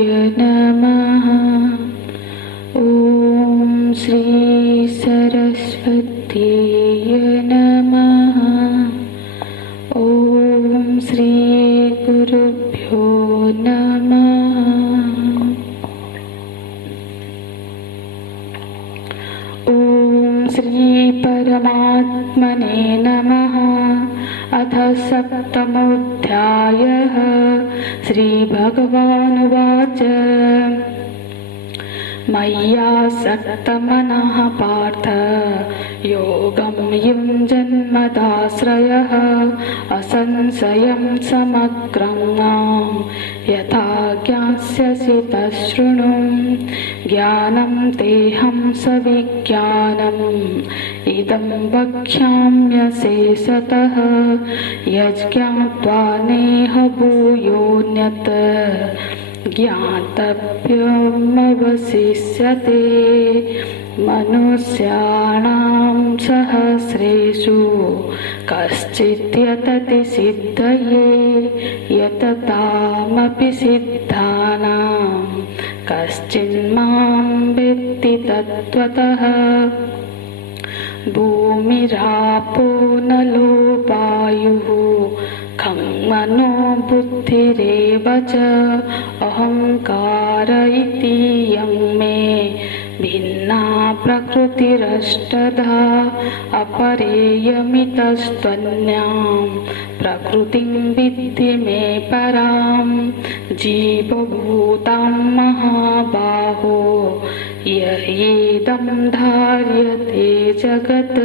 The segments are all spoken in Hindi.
नमः। ॐ श्री सरस्वत्यै नमः। ॐ श्री गुरुभ्यो नमः। ॐ श्री परमात्मने नमः। अथ सप्तमोऽध्यायः। श्रीभगवानुवाच मय्यासक्तमनः पार्थ योगं युञ्जन्मदाश्रयः असंशयं समग्रं मां यथा ज्ञास्यसि तच्छृणु। ज्ञानं तेऽहं सविज्ञानम् इदं वक्ष्याम्यशेषतः यज्ज्ञात्वा नेह भूयोऽन्यत् ज्ञातव्यमवशिष्यते। मनुष्याणां सहस्रेषु कश्चित् यतति सिद्धये यततामपि सिद्धानां कश्चिन्मां वेत्ति तत्त्वतः। भूमिरापो नलो वायुः खं मनो बुद्धिरेव च अहंकार इति यं मे भिन्ना प्रकृतिरष्टधा। अपरेयमितस्त्वन्यां प्रकृतिं विद्धि मे परां जीवभूतां महाबाहो ययेदं धार्यते जगत्।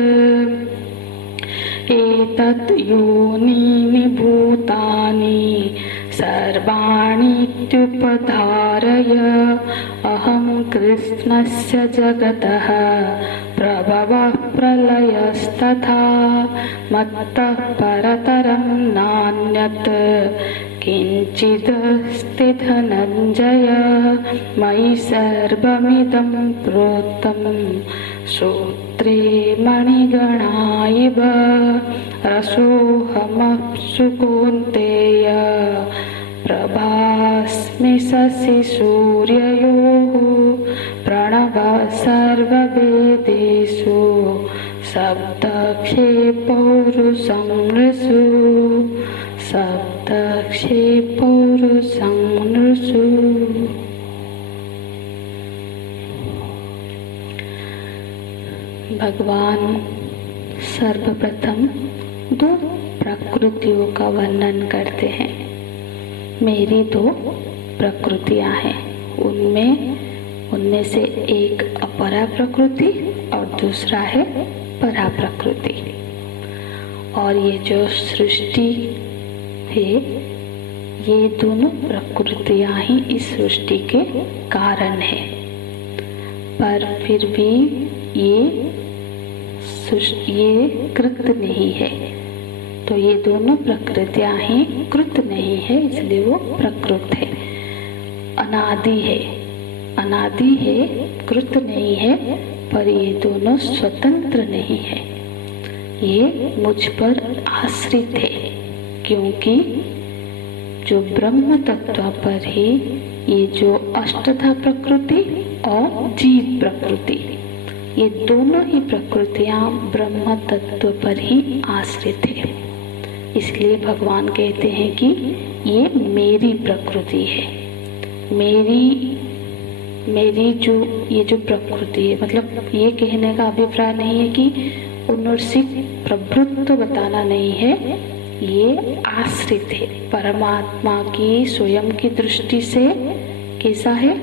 एतत् योनीनि भूतानि सर्वाणीत्युपधारय अहं कृष्णस्य जगतः प्रभवः प्रलयस्तथा। मत्तः परतरं नान्यत् किञ्चिदस्ति धनञ्जय। मयि सर्वमिदं प्रोक्तं सूत्रे मणिगणा इव। रसोऽहमप्सु कौन्तेय प्रभास्मि शशिसूर्ययोः। प्रणवः सर्ववेदेषु शब्दखे पौरुषं नृषु। शब्दखे पौरुषं नृषु। भगवान सर्वप्रथम दो प्रकृतियों का वर्णन करते हैं। मेरी दो प्रकृतियां हैं, उनमें से एक अपरा प्रकृति और दूसरा है परा प्रकृति। और ये जो सृष्टि है, ये दोनों प्रकृतियां ही इस सृष्टि के कारण है। पर फिर भी ये कृत नहीं है, तो ये दोनों प्रकृतियां ही कृत नहीं है, इसलिए वो प्रकृत है। अनादि है, कृत नहीं है, पर ये दोनों स्वतंत्र नहीं है। ये मुझ पर आश्रित है, क्योंकि जो ब्रह्म तत्व पर ही ये जो अष्टधा प्रकृति और जीव प्रकृति, ये दोनों ही प्रकृतियां ब्रह्म तत्व पर ही आश्रित है। इसलिए भगवान कहते हैं कि ये मेरी प्रकृति है। मेरी जो प्रकृति है, मतलब ये कहने का अभिप्राय नहीं है कि उन्नसिक प्रभुत्व बताना नहीं है, ये आश्रित है। परमात्मा की स्वयं की दृष्टि से कैसा है?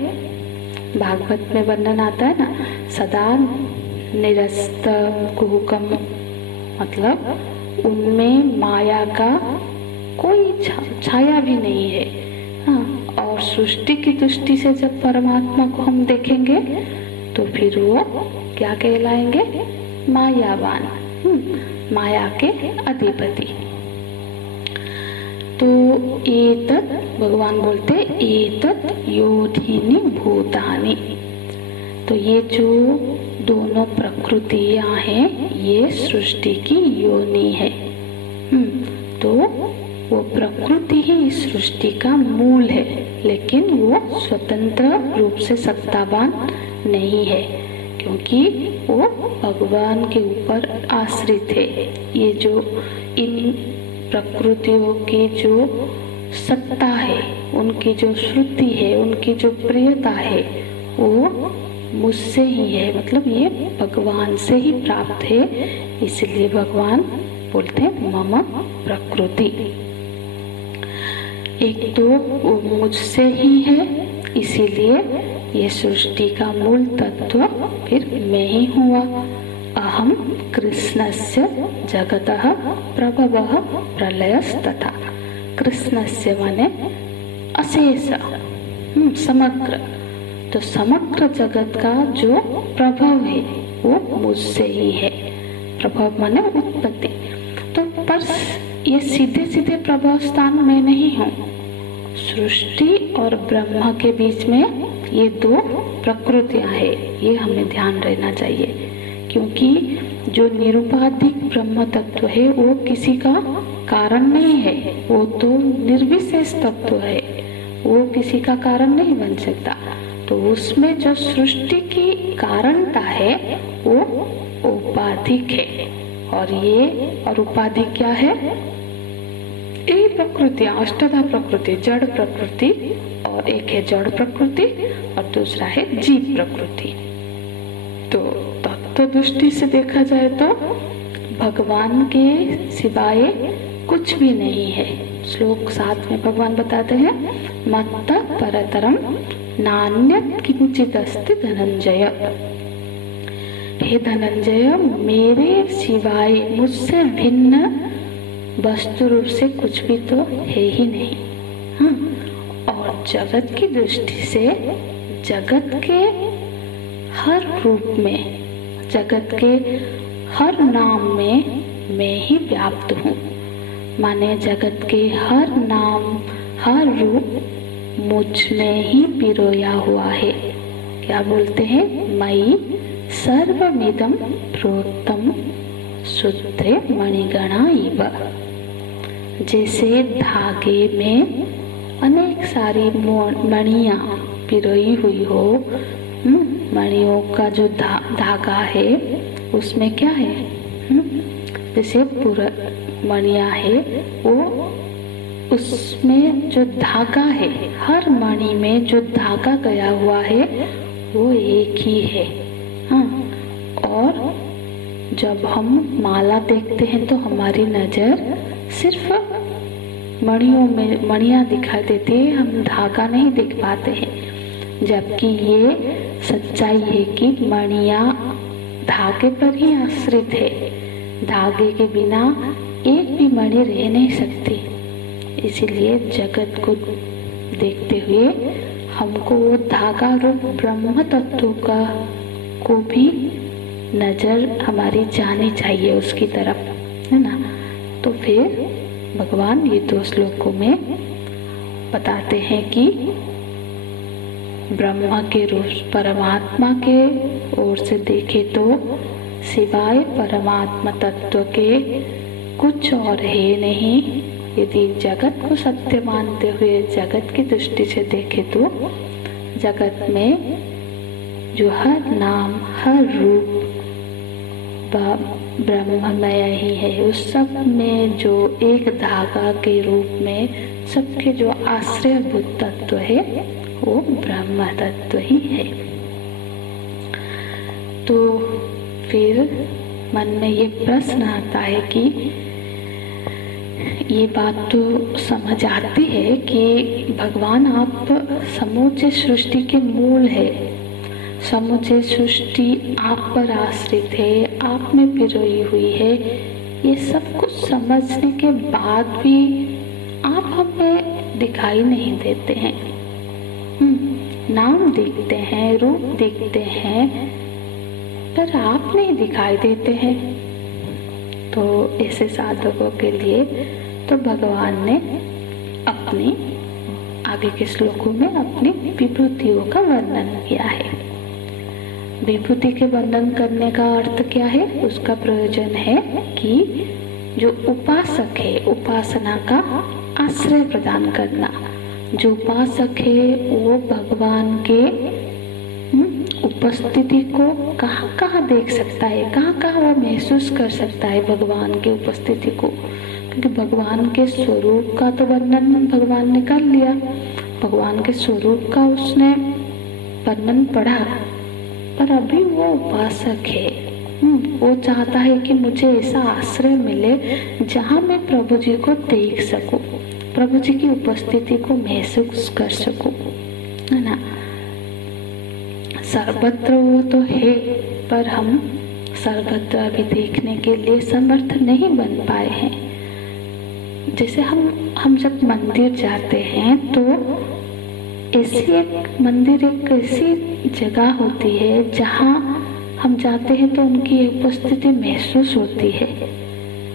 भागवत में वर्णन आता है ना, सदा निरस्तम कुहुकम, मतलब उनमें माया का कोई छाया भी नहीं है। हाँ, और सृष्टि की दृष्टि से जब परमात्मा को हम देखेंगे तो फिर वो क्या कहलाएंगे? मायावान, माया के अधिपति। तो एतत् भगवान बोलते एतत् योनिनि भूतानि। तो ये जो दोनों प्रकृतियां हैं, ये सृष्टि की योनि है। तो वो प्रकृति ही इस सृष्टि का मूल है, लेकिन वो स्वतंत्र रूप से सत्तावान नहीं है, क्योंकि वो भगवान के ऊपर आश्रित है। ये जो इन प्रकृतियों की जो सत्ता है, उनकी जो श्रुति है, उनकी जो प्रियता है, वो मुझसे ही है, मतलब ये भगवान से ही प्राप्त है। इसलिए भगवान बोलते हैं मम प्रकृति। एक तो वो मुझसे ही है, इसीलिए ये सृष्टि का मूल तत्व फिर मैं ही हुआ। अहम कृष्णस्य जगतः प्रभवः प्रलयस्तथा। कृष्णस्य माने अशेष, समग्र। तो समग्र जगत का जो प्रभाव है वो मुझसे ही है। प्रभाव माने उत्पत्ति। तो पर ये सीधे सीधे प्रभाव स्थान में नहीं हूँ। सृष्टि और ब्रह्म के बीच में ये दो प्रकृतियां हैं, ये हमें ध्यान रहना चाहिए। क्योंकि जो निरुपाधिक ब्रह्म तत्व है वो किसी का कारण नहीं है, वो तो निर्विशेष तत्व है, वो किसी का कारण नहीं बन सकता। तो उसमें जो सृष्टि की कारणता है वो उपाधिक है। और उपाधि क्या है? ये प्रकृतियां, अष्टधा प्रकृति, जड़ प्रकृति, और एक है जड़ प्रकृति और दूसरा है जीव प्रकृति। तो तत्व दृष्टि से देखा जाए तो भगवान के सिवाय कुछ भी नहीं है। श्लोक 7 में भगवान बताते हैं, मत्त परतरम नान्यत् किंचित् अस्ति धनंजय। हे धनंजय, मेरे सिवाय, मुझसे भिन्न वस्तु रूप से कुछ भी तो है ही नहीं। और जगत की दृष्टि से जगत के हर रूप में, जगत के हर नाम में मैं ही व्याप्त हूँ। माने जगत के हर नाम, हर रूप मुझ में ही पिरोया हुआ है। क्या बोलते हैं? मयि सर्वमिदं प्रोक्तम सूत्रे मणिगणा इव। जैसे धागे में अनेक सारी मणियाँ पिरोई हुई हो, मणियों का जो धागा है उसमें क्या है? जैसे पूरा मणियाँ है, वो उसमें जो धागा है, हर मणि में जो धागा गया हुआ है वो एक ही है। और जब हम माला देखते हैं तो हमारी नजर सिर्फ मणियों में मणियाँ दिखाई देती है, हम धागा नहीं देख पाते हैं। जबकि ये सच्चाई है कि मणियाँ धागे पर ही आश्रित है। धागे के बिना एक भी मणि रह नहीं सकती। इसीलिए जगत को देखते हुए हमको वो धागा रूप ब्रह्म तत्व का को भी नजर हमारी जानी चाहिए उसकी तरफ, है ना। तो फिर भगवान ये 2 श्लोकों में बताते हैं कि ब्रह्म के रूप परमात्मा के ओर से देखे तो सिवाय परमात्मा तत्व के कुछ और है नहीं। यदि जगत को सत्य मानते हुए जगत की दृष्टि से देखे तो जगत में जो हर नाम, हर रूप ब्रह्ममय ही है। उस सब में जो एक धागा के रूप में सबके जो आश्रयभूत तत्व है वो ब्रह्म तत्व ही है। तो फिर मन में ये प्रश्न आता है कि ये बात तो समझ आती है कि भगवान आप समूचे सृष्टि के मूल है, समूचे सृष्टि आप पर आश्रित है, आप में पिरोई हुई है। ये सब कुछ समझने के बाद भी आप हमें दिखाई नहीं देते हैं। नाम दिखते हैं, रूप दिखते हैं, पर आप नहीं दिखाई देते हैं। तो ऐसे साधकों के लिए तो भगवान ने अपनी आगे के श्लोकों में अपनी विभूतियों का वर्णन किया है। विभूति के वर्णन करने का अर्थ क्या है? उसका प्रयोजन है कि जो उपासक है, उपासना का आश्रय प्रदान करना। जो उपासक है वो भगवान के उपस्थिति को कहाँ कहाँ देख सकता है, कहाँ कहाँ वो महसूस कर सकता है भगवान की उपस्थिति को। क्योंकि भगवान के स्वरूप का तो वर्णन भगवान ने कर लिया, भगवान के स्वरूप का उसने वर्णन पढ़ा, पर अभी वो उपासक है, वो चाहता है कि मुझे ऐसा आश्रय मिले जहाँ मैं प्रभु जी को देख सकूं, प्रभु जी की उपस्थिति को महसूस कर सकूं, है ना। सर्वत्र वो तो है, पर हम सर्वत्र अभी देखने के लिए समर्थ नहीं बन पाए हैं। जैसे हम जब मंदिर जाते हैं तो ऐसी एक मंदिर एक ऐसी जगह होती है जहाँ हम जाते हैं तो उनकी उपस्थिति महसूस होती है।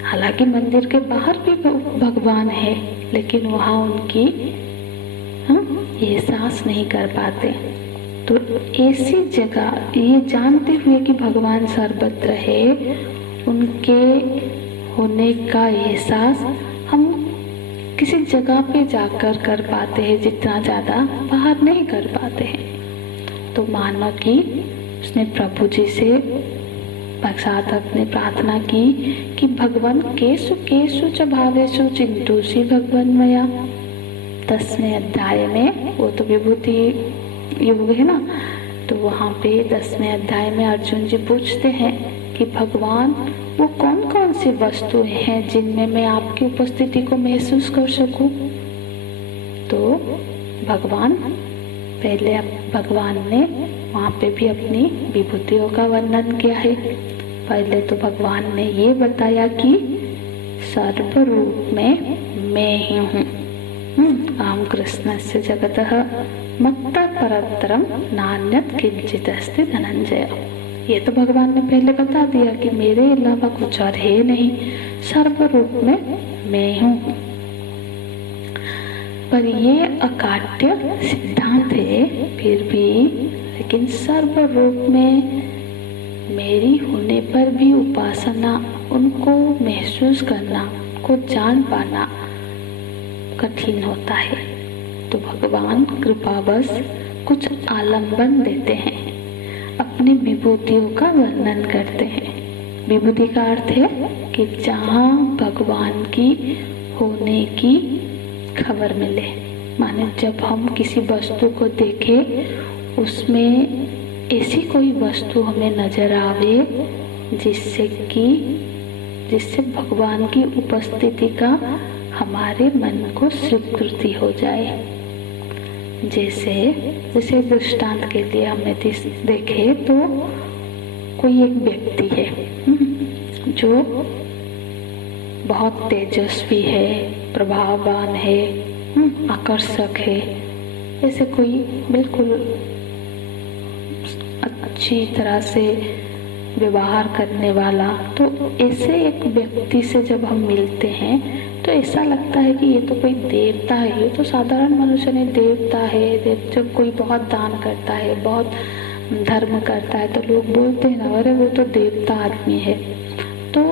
हालांकि मंदिर के बाहर भी भगवान है, लेकिन वहाँ उनकी एहसास नहीं कर पाते। तो ऐसी जगह ये जानते हुए कि भगवान सर्वत्र है, उनके होने का एहसास हम किसी जगह पे जाकर कर पाते हैं, जितना ज़्यादा बाहर नहीं कर पाते हैं। तो मानो कि उसने प्रभु जी से साथ अपने प्रार्थना की कि भगवान केसु केसु च भावेषु चिंतुषि भगवान मया। 10वें अध्याय में वो तो विभूति योग है ना, तो वहाँ पे 10वें अध्याय में अर्जुन जी पूछते हैं कि भगवान वो कौन कौन सी वस्तुएं हैं जिनमें मैं आपकी उपस्थिति को महसूस कर सकूं। तो भगवान ने वहाँ पे भी अपनी विभूतियों का वर्णन किया है। पहले तो भगवान ने ये बताया कि सर्व रूप में मैं ही हूँ। अहं कृष्णस्य जगतः मत्तः परतरं नान्यत् किंचित् अस्ति धनंजय। ये तो भगवान ने पहले बता दिया कि मेरे अलावा कुछ और है नहीं, सर्व रूप में मैं हूँ। पर ये अकाट्य सिद्धांत है फिर भी, लेकिन सर्व रूप में मेरी होने पर भी उपासना, उनको महसूस करना, को जान पाना कठिन होता है। तो भगवान कृपावश कुछ आलंबन देते हैं, अपनी विभूतियों का वर्णन करते हैं। विभूति का अर्थ है कि जहाँ भगवान की होने की खबर मिले। माने जब हम किसी वस्तु को देखें, उसमें ऐसी कोई वस्तु हमें नजर आवे जिससे भगवान की उपस्थिति का हमारे मन को स्वीकृति हो जाए। जैसे दृष्टांत के लिए हमें देखे तो कोई एक व्यक्ति है जो बहुत तेजस्वी है, प्रभाववान है, आकर्षक है, ऐसे कोई बिल्कुल अच्छी तरह से व्यवहार करने वाला। तो ऐसे एक व्यक्ति से जब हम मिलते हैं तो ऐसा लगता है कि ये तो कोई देवता है, ये तो साधारण मनुष्य नहीं, देवता है। जब कोई बहुत दान करता है, बहुत धर्म करता है, तो लोग बोलते हैं ना, अरे वो तो देवता आदमी है। तो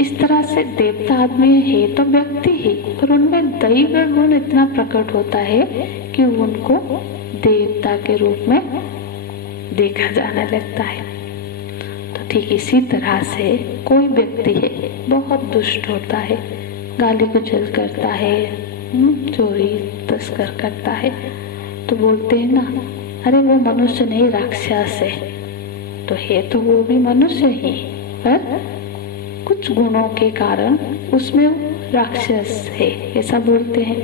इस तरह से देवता आदमी है तो व्यक्ति ही, पर उनमें दैव गुण इतना प्रकट होता है कि उनको देवता के रूप में देखा जाने लगता है। तो ठीक इसी तरह से कोई व्यक्ति है, बहुत दुष्ट होता है, गाली गुजल करता है, चोरी तस्कर करता है, तो बोलते हैं ना, अरे वो मनुष्य नहीं, राक्षस है। तो है तो वो भी मनुष्य ही, पर कुछ गुणों के कारण उसमें राक्षस है, ऐसा बोलते हैं।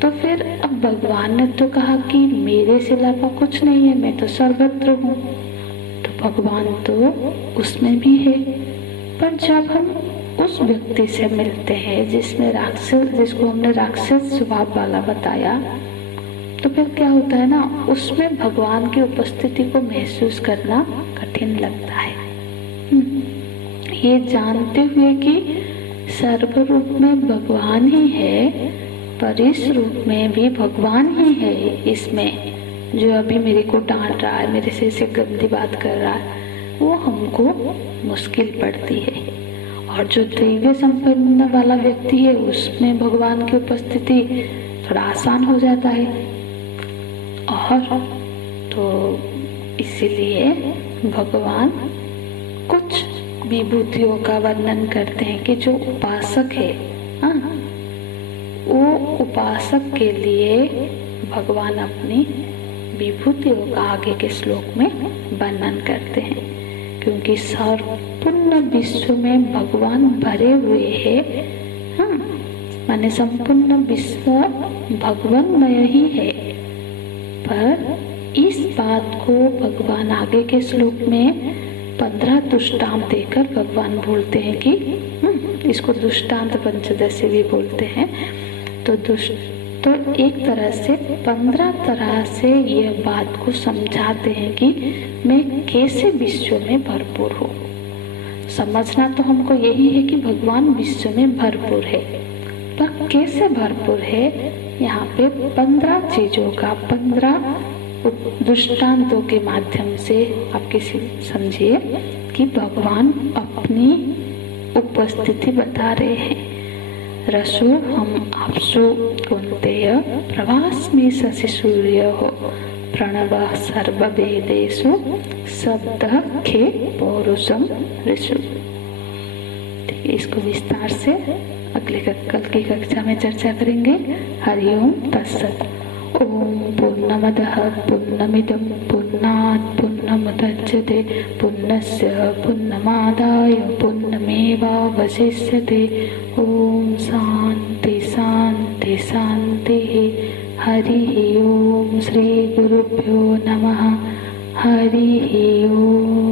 तो फिर अब भगवान ने तो कहा कि मेरे सिवा कुछ नहीं है, मैं तो सर्वत्र हूँ। तो भगवान तो उसमें भी है, पर जब हम उस व्यक्ति से मिलते हैं जिसको हमने राक्षस स्वभाव वाला बताया, तो फिर क्या होता है ना, उसमें भगवान की उपस्थिति को महसूस करना कठिन लगता है। ये जानते हुए कि सर्व रूप में भगवान ही है, पर इस रूप में भी भगवान ही है इसमें, जो अभी मेरे को डांट रहा है, मेरे से गंदी बात कर रहा है, वो हमको मुश्किल पड़ती है। और जो दैव संपन्न वाला व्यक्ति है, उसमें भगवान की उपस्थिति थोड़ा आसान हो जाता है। और तो इसीलिए भगवान कुछ विभूतियों का वर्णन करते हैं कि जो उपासक है, हाँ, वो उपासक के लिए भगवान अपनी विभूतियों का आगे के श्लोक में वर्णन करते हैं, क्योंकि संपूर्ण विश्व में भगवान भरे हुए हैं। हाँ, माने संपूर्ण विश्व भगवानमय ही है। पर इस बात को भगवान आगे के श्लोक में 15 दृष्टांत देकर भगवान बोलते हैं कि इसको दृष्टांत पंचदशी भी बोलते हैं। तो एक तरह से 15 तरह से यह बात को समझाते हैं कि मैं कैसे विश्व में भरपूर हूँ। समझना तो हमको यही है कि भगवान विश्व में भरपूर है, पर कैसे भरपूर है, यहाँ पे 15 चीजों का 15 दृष्टांतों के माध्यम से आप किसी समझिए कि भगवान अपनी उपस्थिति बता रहे हैं। रसो हम आपसो कुंतेय प्रवास में शशि सूर्य हो प्रणव सर्ववेदेषु शब्द खे पौरुषम ऋषु। इसको विस्तार से कल की कक्षा में चर्चा करेंगे। हरिओम तत्सत। ओम पूर्णमदः पूर्णमिदं पूर्णात् पूर्णमुदच्यते पूर्णस्य पूर्णमादाय पूर्णमेवावशिष्यते। ओम शांति शांति शांति। हरि ओम। श्री गुरुभ्यो नमः। हरि ओम।